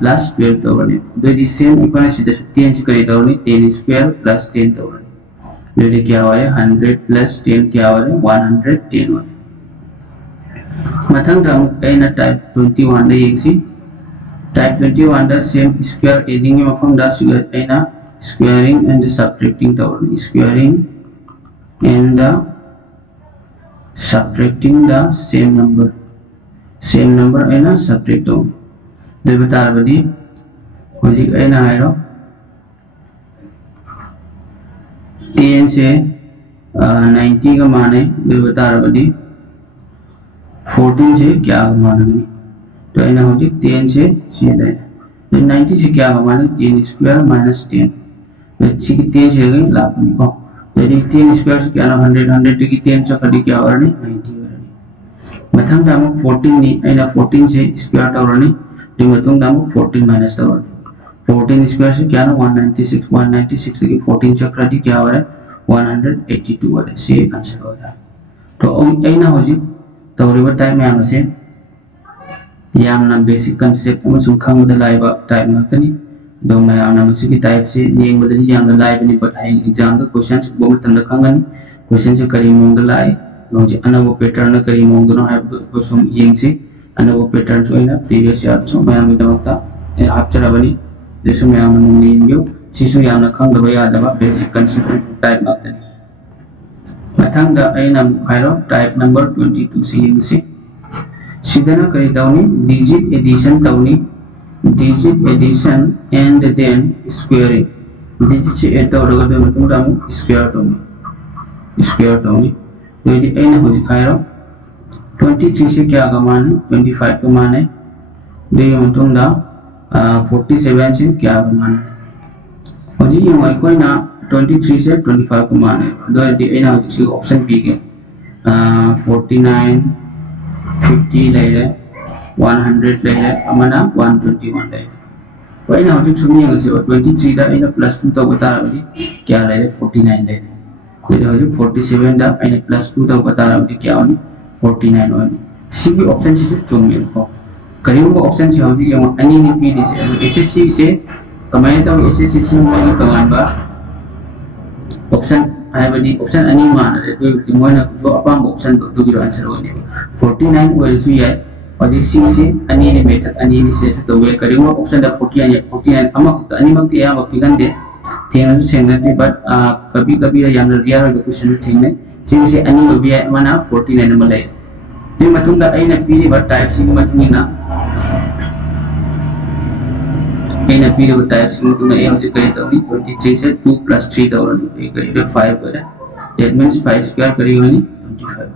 प्लस 12 तवरनी देरी सेम इक्वल से 10 से करी तवरनी 10 स्क्वायर प्लस 10 तवरनी देरी क्या वाला 100 प्लस 10 क्या वाला 110 वाला मथंग दामुक टाइप 21 दे येंसी टाइप 21 दा सेम स्क्वायर एडिंग में मफम दा सुगा स्क्वायरिंग एंड सब्ट्रैक्टिंग तवरनी स्क्वायरिंग एंड द subtracting the same number subtract दो दे बता बदी होजिक हाइरो 10 से 90 का माने दे बता बदी 14 से क्या मानेंगे तो ऐना हो जी 10 से सीधा है तो 90 से क्या माने 10 स्क्वायर माइनस 10 तो ठीक 10 से गई लाभ नहीं को यदि 10 स्क्वायर से क्या ना 100 की 10 चक्कर क्या हो रहा है 90 हो रहा है मथंग दामु 14 नहीं ऐना 14 से स्क्वायर हो रहा है तो मथंग दामु 14 माइनस हो रहा है 14 स्क्वायर से क्या ना 196 की 14 चक्कर क्या हो रहा है 182 हो रहा है से आंसर हो रहा है तो ऐना हो जी तौरीब टाइप मैम से यामना बेसिक कंसेप्ट अमसुंग खंगदा लाइबा टाइप नतनी दो मैम मसिगी टाइप से येंगबदनी यामना लाइबनी but high exam the questions बोम तंद खंगन क्वेश्चन से करी मोंग लाइ नोजि अनबो पैटर्न करी मोंग नो हाइब को सुम येंगसी अनबो पैटर्न सोइना प्रीवियस यार सो मैम दमता हापचराबनी देसु मैम मोंग येंगयो सिसु यामना खंगदबा यादबा बेसिक कंसेप्ट टाइप नतनी मथंग खाइरो टाइप नंबर 22 से येंगसी सिदना करी तौनी digit addition and then squaring digit से एड तौरगा दे मतुंग दामु स्क्वायर तौनी तो यदि एना होजि खाइरो 23 से क्या का मान है 25 का मान है दे मतुंग दा 47 से क्या का मान है होजि यंग कोई ना 23 से 25 को मान है दो यदि एना होजि ऑप्शन बी के 49 50 ले ले 100 ले ले अमना 121 ले तो एना होजि सुनि यंग से 23 दा एना प्लस 2 तो बता रही क्या ले ले 49 ले तो होजि 47 दा एना प्लस 2 तो बता रही क्या होनी 49 होनी सी भी ऑप्शन से चुंगे को करियो ऑप्शन से होजि यंग अनि नि पी दिसे एसएससी से कमाय तो एसएससी से मोय तंगानबा ऑप्शन हाइबडी ऑप्शन अनि मान रे तो मोयना जो अपाम ऑप्शन तो गिरो आंसर होने 49 वेल सु याय और सी से अनि ने मेथड अनि से तो वे करियो ऑप्शन द 49 अमक अनि मक्ति या मक्ति गंदे थेन सेंगने बट कभी याम रियल क्वेश्चन थेंगने सी से अनि बि मना 49 नंबर ले नि मतुंगा अइना पीरी बट टाइप सी मतुंगिना एना पीरी बट टाइप सी मतुंगा ए होजे करी तौनी 23 से 2 + 3 तौरनी ए करी 5 करे दैट मींस 5 स्क्वायर करी होनी 25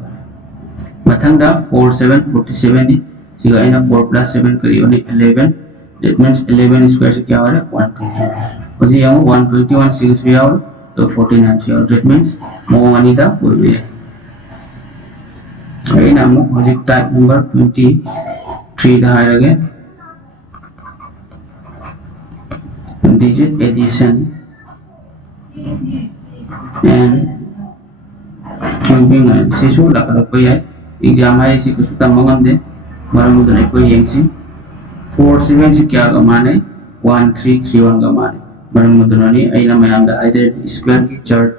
मथंगा 47 47 नि सिगा एना 4 + 7 करी होनी 11 दैट मींस 11 स्क्वायर से क्या हो रहा है 121 होजी यंग 121 6 भी और तो 49 से और दैट मींस मो अनिदा पूर्वे ए नाम होजी टाइप नंबर 23 दा हायरगे digit addition and cubing sisu lakadakpa yai exam hai isi kusu tamangam de maram udai ko yengsi 47 से क्या का मान है 1331 का मान है maram udani aina mayam da haide square की chart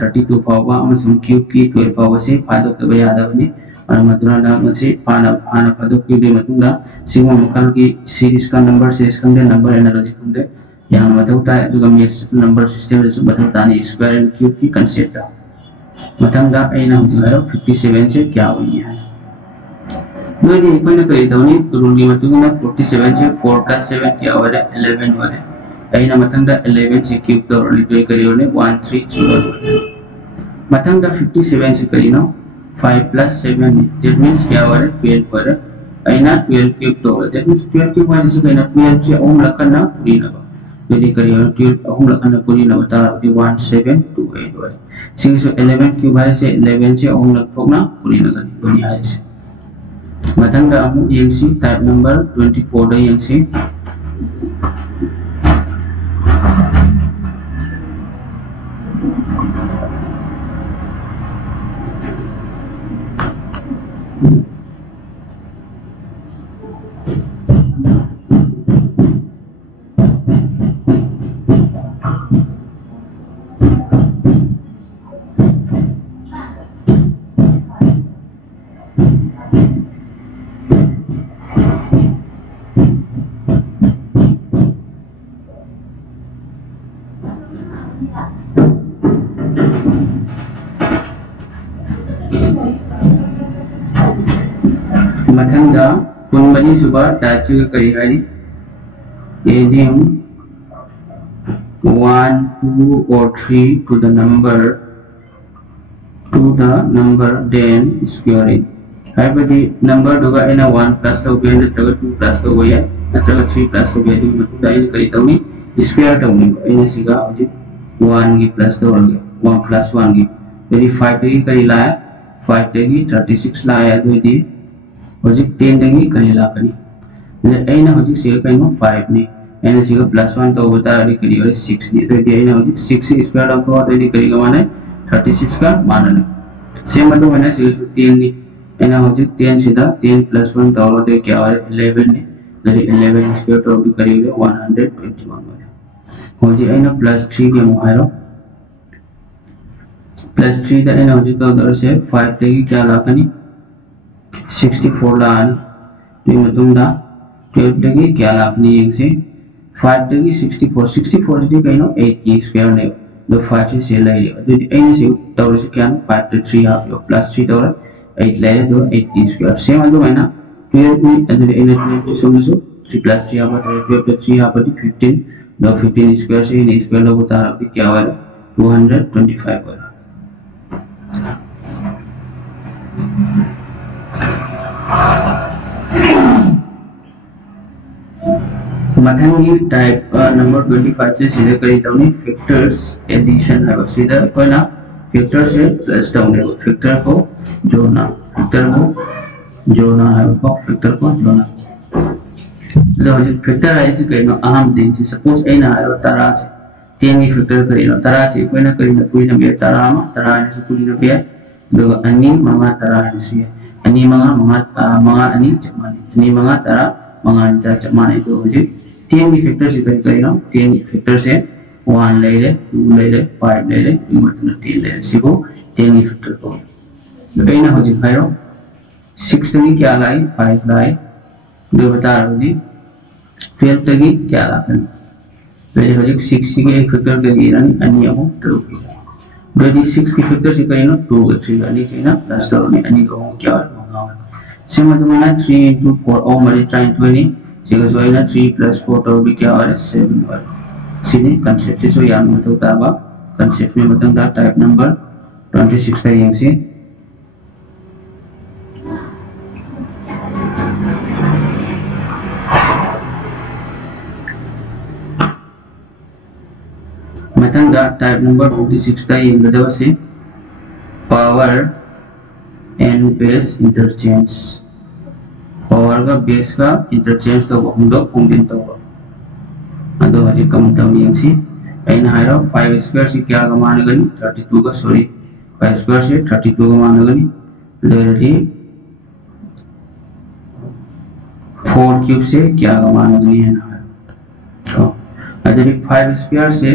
32 पावा अमसुम क्यूब की 12 पावा से फादक तबे यादवनी maram udana ngasi pana फादक की बे मतुंगा सिंगो मकल की सीरीज का नंबर सीरीज का नंबर एनालॉजी कुंदे यहाँ मतौता दुगा मेथ्स नंबर सिस्टम से मतौता ने स्क्वायर एंड क्यूब की कांसेप्ट मतंगा एना हुजिगारो 57 से क्या हुई है नोनी कोई ना करी तौनी रूल की मतुंगा 47 से 4 + 7 क्या हो रहा है 11 हो रहा है एना मतंगा 11 से क्यूब तौरनी तो करी होने 1331 मतंगा 57 से करी नो 5 plus 7 that means क्या वाले 12 पर अइना 12 क्यूब तो that means 12 क्यूब वाले से कहना 12 से ओम लखना पूरी ना jadi करियो 12 ओम लखना पूरी ना बता 1728 वाले 11 क्यूब वाले से 11 से ओम लखना पूरी ना करी दुनिया है मतंग दा अमु यंगसी टाइप नंबर 24 दा यंगसी मतंगा पुनबनी सुबह टाचु करी हरी adding 1 2 or 3 to the number then square it हाइबदी number दुगा एना 1 plus तो बे नत्रगा 2 plus तो बे नत्रगा 3 plus तो बे दुगा मतुदा इन करी तौनी स्क्वायर तौनी एना सिगा हजि 1 गी plus तो होगे 1 plus 1 गी यदि 5 तगी करी लाया 5 तगी 36 लाया दुदी हजिक 10 तगी करी लाकनी ने एना हजिक सिगा कइनो 5 नि एना सिगा plus 1 तो बता रि करी और 6 नि तो एना हजिक 6 स्क्वायर ऑफ तो यदि करी का माने 36 का मानने सेम मतलब मैंने सिगा 10 नि एना हजिक 10 सीधा 10 plus 1 तो और क्या और 11 नि यदि 11 स्क्वायर तो भी करी 121 वाले हजिक एना plus 3 के मोहारो plus 3 दा एना हजिक तो दर से 5 तगी क्या लाकनी 64 लानी तो मतुंदा 12 तगी क्या लाकनी एक से 5 तगी 64 से कहिनो 8 की स्क्वायर ने दो 5 से ले ले तो एने से तौर से क्या 5 to 3 हाफ यो plus 3 तौर 8 ले दो 8 की स्क्वायर सेम अदो है ना 12 में अदो एने से समझो 3 plus 3 हाफ 12 plus 3 हाफ 15 दो 15 स्क्वायर से इन स्क्वायर लोग बता रहा क्या वाला 225 वाला मथंगी टाइप नंबर 25 से सीधे करी तौनी फैक्टर्स एडिशन है सीधा कोई ना फैक्टर से प्लस डाउन है फैक्टर को जोड़ना है फैक्टर को जोड़ना लो फैक्टर है इसे कहना अहम दिन से सपोज ए ना है तारा से 10 की फैक्टर करी ना तारा से कोई ना करी ना पूरी ना बे तारा से पूरी ना बे दो अनि मंगा तारा है से अनि मंगा अनि चमाने अनि मंगा तारा मंगा नि चमाने तो हो 10 की फैक्टर से करी ना 10 की फैक्टर से 1 ले ले 2 ले ले 5 ले ले मतलब 3 ले ले सिको 10 की फैक्टर को तो कहीं ना हो जी भाइयों 6 तक क्या लाई 5 लाई दो बता रहा हूँ जी 12 तक क्या लाते हैं पहले हो जी 6 की एक फैक्टर करिए ना अन्य हो 2 की दो 6 की फैक्टर से कहीं ना 2 का 3 का नहीं कहीं ना प्लस करो नहीं अन्य को क्या होगा सेम मतलब ना 3 into 4 और मल्टीप्लाई 20 सिको जो है ना 3 plus 4 तो भी क्या हो रहा है 7 वाला sini konsep siswa yang untuk tahu konsepnya betul dah type number 26 kayak yang sih betul dah type number 26 kayak yang kedua sih power and base interchange power का base का interchange तो हम लोग उम्मीद तो अदो हजे कम तम yang si एन हायरो 5 स्क्वायर से क्या कमाने गनी 32 का सॉरी 5 स्क्वायर से 32 कमाने गनी लेरली 4 क्यूब से क्या कमाने गनी है ना तो अदर 5 स्क्वायर से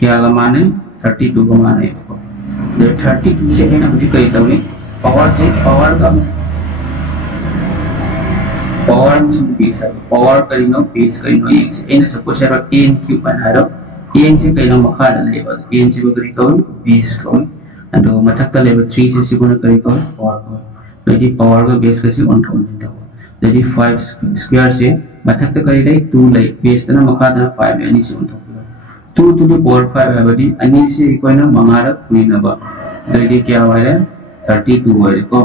क्या कमाने 32 कमाने है 32 से है ना मुझे कही तब पावर से पावर का पावर में बेस है पावर करीनो बेस करीनो एक से एन सपोज है n क्यूब बनारो n से करीनो मखा लेवल n से बकरी कौन बेस कौन अदो मथक लेवल 3 से सिकोन करी कौन पावर कौन यदि पावर का बेस कैसे 1 था यदि 5 स्क्वायर से मथक करी ले 2 ले बेस तना मखा तना 5 अनि से 1 2 to the power 5 है बडी अनि से कोई ना मंगारा पुनी नबा यदि क्या वाला 32 होरे को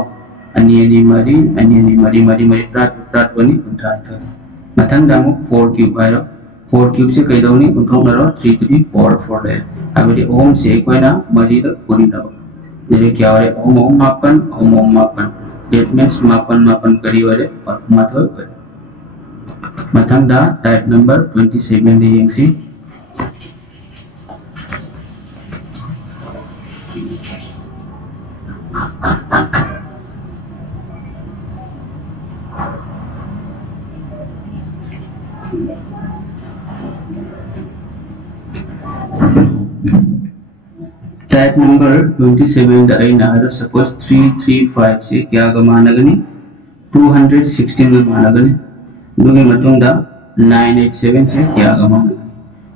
अनि अनि मरी मरी त्राट बनी कुंठा मथंग दामु 4 क्यूब आरो 4 क्यूब से कई दौनी उनको नरो 3 to the power 4 ले अबे ओम से कोई ना मरी तो कोनी दो jadi क्या होरे ओम मापन that means मापन करी होरे और माथो होरे मथंग दा टाइप नंबर 27 दे यंगसी टाइप नंबर 27 दा आइना हरो सपोज 335 से क्या गमानगनी 216 गमानगनी दुगे मतुंग दा 987 से क्या गमानगनी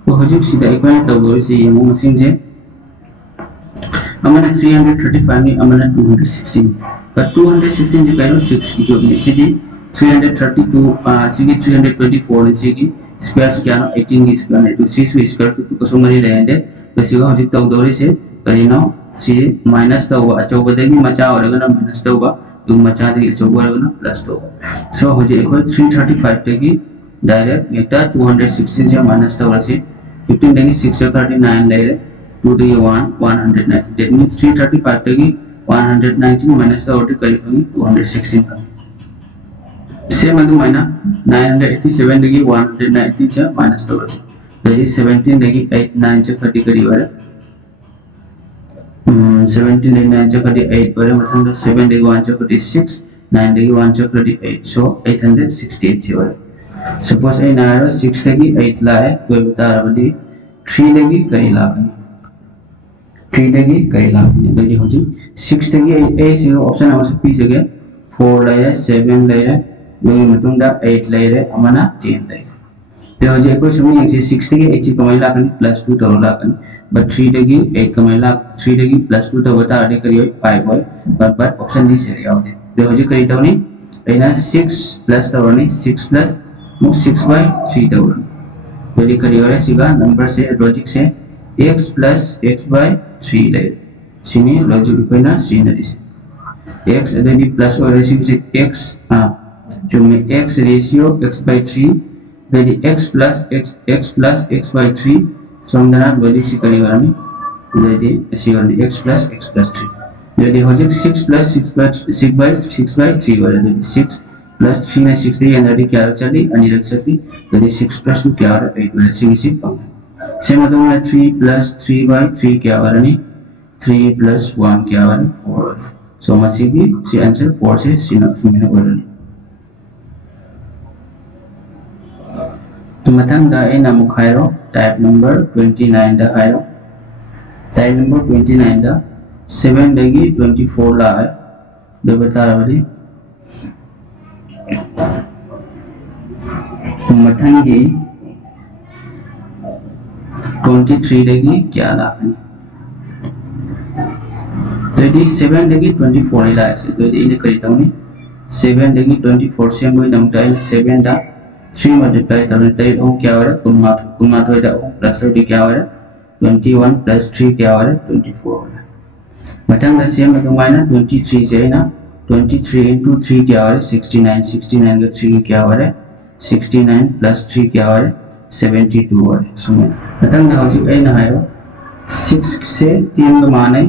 तो हजिक सिदा इक्वाने तवदोरी से यमु मसिंग जे अमना 335 नि अमना 216 but 216 जे काइनो 6 की जो नि सिदी 332 सिदी 324 नि सिदी स्क्वायर से क्या 18 की स्क्वायर ने तो 6 स्क्वायर को सुमरी रहेंगे तो सिगा हजिक तवदोरी से करीनो सी माइनस तौबा अचौबदगी मचा औरगना माइनस तौबा तो मचा दगी अचौबा औरगना प्लस तौबा सो होजे इक्वल 335 तगी डायरेक्ट एटा 216 से माइनस तौबा से 15 तगी 639 लेरे 2 तगी 190 दैट मींस 335 तगी 119 माइनस तौबा करीबन 216 सेम अदु माइना 987 तगी 190 से माइनस तौबा दैट इज 17 तगी 8 9 से 30 करीब 17 9 chocolate 8 और मतलब 7 देगी 1 chocolate 6 9 देगी 1 chocolate 8 so 868 से वाला suppose ए ना 6 देगी 8 लाए कोई बता रहा बदी 3 देगी कई लाखनी 3 देगी कई लाखनी तो ये हो जी 6 देगी ए से ऑप्शन हमारे पी जगह 4 लाए 7 लाए दोगे मतलब दा 8 लाए हमारा 10 लाए तो हो जी कोई समझ नहीं 6 देगी 8 से कमाई लाखनी +2 तो लाखनी but 3 देगी 8 कमेला 3 देगी +2 तो बता आदि करियो 5 होय but ऑप्शन दी से याव दे तो हो जी करी तो नहीं एना 6 प्लस तो नहीं 6 प्लस मु 6/3 तो तो ये करियो रे सिगा नंबर से लॉजिक से x + x/3 ले सिनी लॉजिक को ना सीनरी से x अदि प्लस और रेशियो से x हां जो में x ratio x/3 that x + x/3 समझना लॉजिक से करेगा हमें यदि ऐसे करने x + x/3 यदि हो जाए 6 + 6/3 वाला यदि 6 + 3 ने 6 ये अंदर क्या चली अनि रख सकती यदि 6 + 2 क्या वाला 8 वाला सिंग से कम सेम मतलब 3 + 3/3 क्या वाला नहीं 3 + 1 क्या वाला 4 सो मसीगी सी आंसर 4 से सी ना फुमिना वाला तो मथंग दा ए ना मुखायरो टाइप नंबर 29 दा आयो टाइप नंबर 29 दा 7 देगी 24 ला है दे बता रहा बड़ी मथंग की 23 देगी क्या ला है तो यदि 7 देगी 24 ला है तो यदि इन्हें करीता हूँ 7 देगी 24 से मुझे नमटाइल 7 दा 3 मल्टीप्लाई करने तरी ओम क्या हो रहा है कुन्मात हो जाए ओम प्लस 30 क्या हो रहा है 21 + 3 क्या हो रहा है 24 हो रहा है मतलब द सेम मतलब माइनस 23 से है ना 23 * 3 क्या हो रहा है 69 69 का 3 क्या हो रहा है 69 + 3 क्या हो रहा है 72 हो रहा है सुनो मतलब ना हो जी ए ना है 6 से 3 का मान है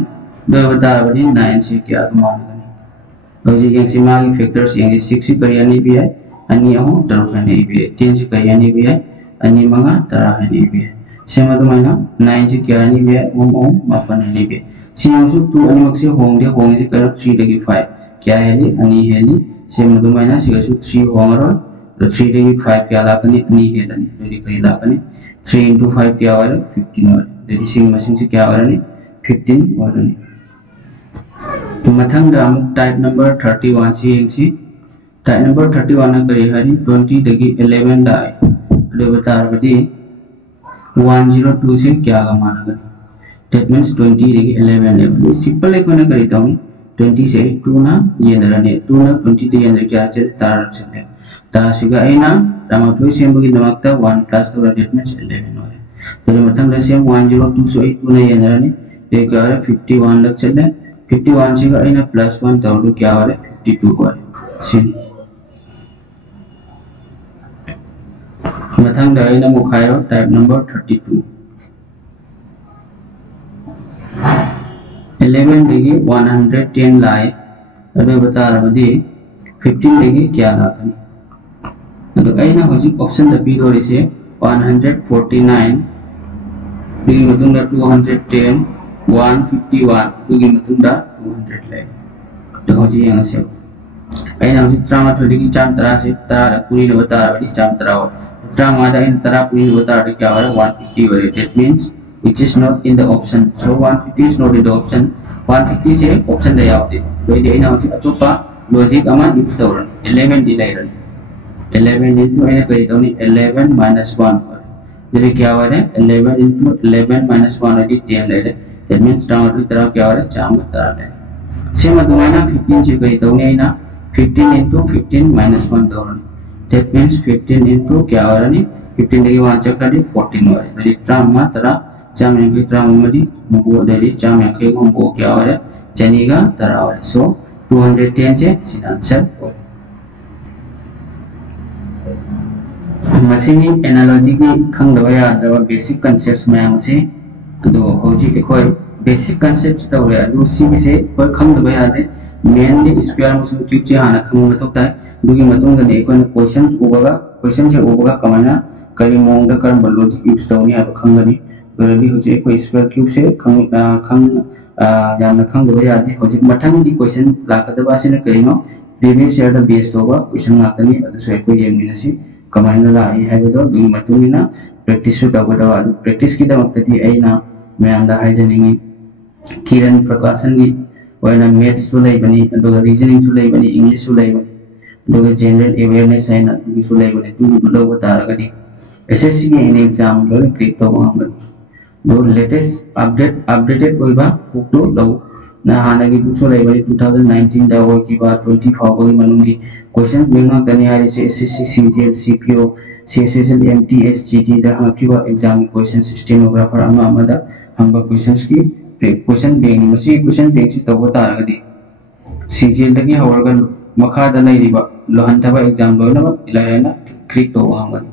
2 बता बड़ी 9 से क्या का मान है तो जी ये सीमा की फैक्टर्स ये 6 से करियानी भी है अनि अहम तरफ है नहीं भी है 3 से करियानी भी है अनि मंगा तरह है नहीं भी है सेम तो मायना 9 से क्या नहीं भी है ओम मापन है नहीं भी है सीमा सु 2 अनि मक्से होंगे से कर 3 लगी 5 क्या है ली अनि है ली सेम तो मायना सिगा सु 3 होंगे तो 3 लगी 5 क्या लाकनी अनि है ली तो कई लाकनी 3 * 5 क्या हो रहा है 15 हो रहा है तो सिंग मशीन से क्या हो रहा है 15 हो रहा है तो मथंग दाम टाइप नंबर 31 से यंसी टाइप नंबर 31 ना करी हरी 20 दगी 11 दाई तो बता बदी 102 से क्या का मान है दैट मींस 20 दगी 11 है सिंपल एक ना करी तो 20 से 2 ना ये ना ने 2 ना 20 दे अंदर क्या चल तार चले ता सिगा ए ना रामा तो सेम बगी नमकता 1 प्लस तो दैट मींस 11 हो तो मतलब सेम 102 से 2 ना ये अंदर ने एक 51 लग चले 51 से अना +1 तौर क्या हो 52 हो मथंग अना मुखायो टाइप नंबर 32 11 देगी 110 लाए अदो बता रबदी 15 देगी क्या लाकनी अदो अना होजिक ऑप्शन द पी दोरिसे 149 दुगी मतुंगा 210 151 दुगी मतुंगा 200 ले तो होजी यंगसे अना होजिक ट्रामा थोड़ी चाम तरा से तरा पूरी न बता रबदी चाम तरा हो ट्रामा दा इन तरा पूरी बता रबदी क्या हो 150 हो that means which is not in the option so 150 is not in the option 150 से option दा यावदे दोई दे अना होजिक अतोपा लॉजिक अमा यूज तौरन 11 दी लाइरन 11 into अना करी तौनी 11 minus 1 jadi क्या हो रहा है 11 into 11 minus 1 होगी 10 ले रहे that means ट्रामा की तरह क्या हो रहा है चाम की तरह ले सेम अदुमाना 15 से करी तौनी अना 15 into 15 minus 1 तौरन that means 15 into क्या हो रहा है 15 देगी 1 चक्कर दी 14 हो रहा है jadi ट्रामा तरह चाम यंकी ट्रामा मदी मुगो देरी चाम यंकी को मुगो क्या हो रहा है जनीगा तरह हो रहा है so 210 से सीधा आंसर हो मसीनी एनालॉजी की खंगदवा यादवा बेसिक कॉन्सेप्ट्स मैम से दो होजी एकोय बेसिक कॉन्सेप्ट्स तौरे अदु सी से कोई खंगदवा यादे मेनली स्क्वायर मसु क्यूब से हाना खंग मथोक्ता दुगी मतुंग ने एकोय क्वेश्चन से उबगा कमाना करी मोंग द करम लॉजिक यूज तौनी अब खंगनी बरली होजे कोई स्क्वायर क्यूब से खंग याना खंगदवा यादे होजी मथंग की क्वेश्चन लाकदवा से न करिनो प्रीवियस ईयर द बेस तोबा क्वेश्चन नातनी अदु से कोई येमिनसी कमाइन लाई है बदो दुगी मतुंगिना प्रैक्टिस तौगदवा प्रैक्टिस की दमक्तदी अइना मयामदा हाइजनिंगी किरण प्रकाशन की ओइना मैथ्स सु लेबनी अदुगा रीजनिंग सु लेबनी इंग्लिश सु लेबनी अदुगा जनरल अवेयरनेस आइना दुगी सु लेबनी दुगी लोग तारगदी एसएससी की इन एग्जाम लो क्लिक तो हमगनी दो लेटेस्ट अपडेटेड ओइबा बुक तो लो ना हानागी बुक सु लेबनी 2019 दा वो की बात 20 फावगी मनुंगी क्वेश्चन बेंगा तनी हारी से SSC CGL CPO CSSL MTS GT दा हाकिबा एग्जाम क्वेश्चन स्टेनोग्राफर अमा अमदा हमबा क्वेश्चंस की क्वेश्चन बेंग मसी क्वेश्चन बेंग से तब तारगदी सीजीएल दगी हवरगन मखा दा लैरिबा लोहंथबा एग्जाम लोइनबा इलायना क्लिक तो हमगन